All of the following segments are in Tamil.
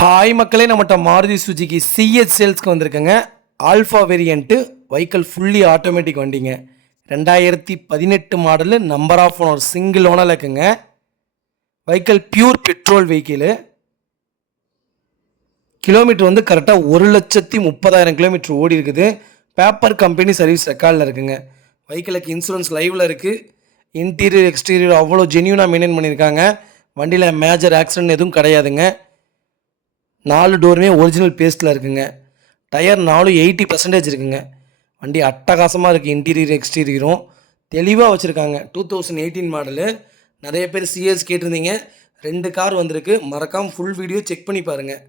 ஹாய் மக்களே, நம்மகிட்ட மாருதி சுஜுகி சிஎஸ் சேல்ஸ்க்கு வந்திருக்குங்க. Alpha variant vehicle fully automatic வண்டிங்க. 2018 model, number of owner single ஓனரில் இருக்குங்க. Vehicle pure petrol vehicle. Kilometer வந்து கரெக்டாக 1,30,000 கிலோமீட்டர் ஓடி இருக்குது. பேப்பர் கம்பெனி சர்வீஸ் ரெக்கார்டில் இருக்குங்க. வெஹிக்கிளுக்கு இன்சூரன்ஸ் லைவில் இருக்குது. இன்டீரியர் எக்ஸ்டீரியர் அவ்வளோ ஜென்யூனாக மெயின்டைன் பண்ணியிருக்காங்க. வண்டியில் மேஜர் ஆக்சிடென்ட் எதுவும் கிடையாதுங்க. 4 டோருமே ஒரிஜினல் பேஸ்ட்டில் இருக்குங்க. டயர் 80% இருக்குங்க. வண்டி அட்டகாசமாக இருக்குது. இன்டீரியர் எக்ஸ்டீரியரும் தெளிவாக வச்சுருக்காங்க. 2018 மாடலு. நிறைய பேர் சிஎஸ் கேட்டிருந்தீங்க. 2 கார் வந்திருக்கு. மறக்காமல் ஃபுல் வீடியோ செக் பண்ணி பாருங்கள்.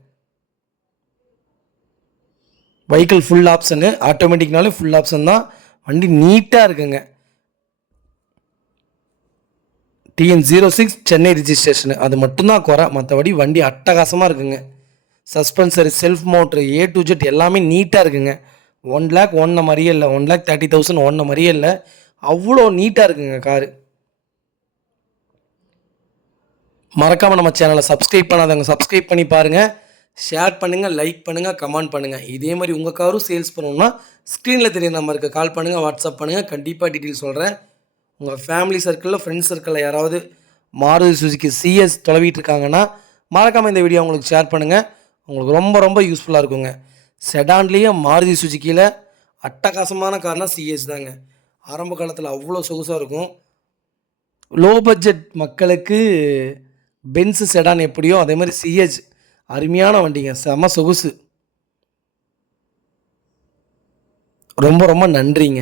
வெஹிக்கிள் ஃபுல் ஆப்ஷனு, ஆட்டோமேட்டிக்னாலே ஃபுல் ஆப்ஷன் தான். வண்டி நீட்டாக இருக்குங்க. TN06 சென்னை ரிஜிஸ்ட்ரேஷனு, அது மட்டும்தான் குறை. மற்றபடி வண்டி அட்டகாசமாக இருக்குங்க. Suspension, self motor, A to Z எல்லாமே நீட்டாக இருக்குங்க. 1 lakh ஒன்ன மாதிரியே இல்லை, 1,30,000 ஒன்ன மாதிரியே இல்லை. அவ்வளோ நீட்டாக இருக்குங்க காரு. மறக்காமல் நம்ம சேனலை சப்ஸ்கிரைப் பண்ணாதவங்க சப்ஸ்கிரைப் பண்ணி பாருங்கள். ஷேர் பண்ணுங்கள், லைக் பண்ணுங்கள், கமெண்ட் பண்ணுங்கள். இதே மாதிரி உங்கள் காரும் சேல்ஸ் பண்ணணும்னா ஸ்க்ரீனில் தெரிய நம்பருக்கு கால் பண்ணுங்கள், வாட்ஸ்அப் பண்ணுங்கள். கண்டிப்பாக டீட்டெயில் சொல்கிறேன். உங்கள் ஃபேமிலி சர்க்கிளில், ஃப்ரெண்ட்ஸ் சர்க்கிளில் யாராவது மாருதி சுஜுகி சிஎஸ் தொலைவிட்டு இருக்காங்கன்னா மறக்காமல் இந்த வீடியோ உங்களுக்கு ஷேர் பண்ணுங்கள். உங்களுக்கு ரொம்ப ரொம்ப யூஸ்ஃபுல்லாக இருக்குங்க. செடான்லேயே மாருதி சுஜுக்கியில் அட்டகாசமான கார்னா சிஎஸ் தாங்க. ஆரம்ப காலத்தில் அவ்வளோ சொகுசாக இருக்கும். லோ பட்ஜெட் மக்களுக்கு பென்ஸு செடான் எப்படியோ அதே மாதிரி சிஎஸ் அருமையான வண்டிங்க. செம சொகுசு. ரொம்ப ரொம்ப நன்றிங்க.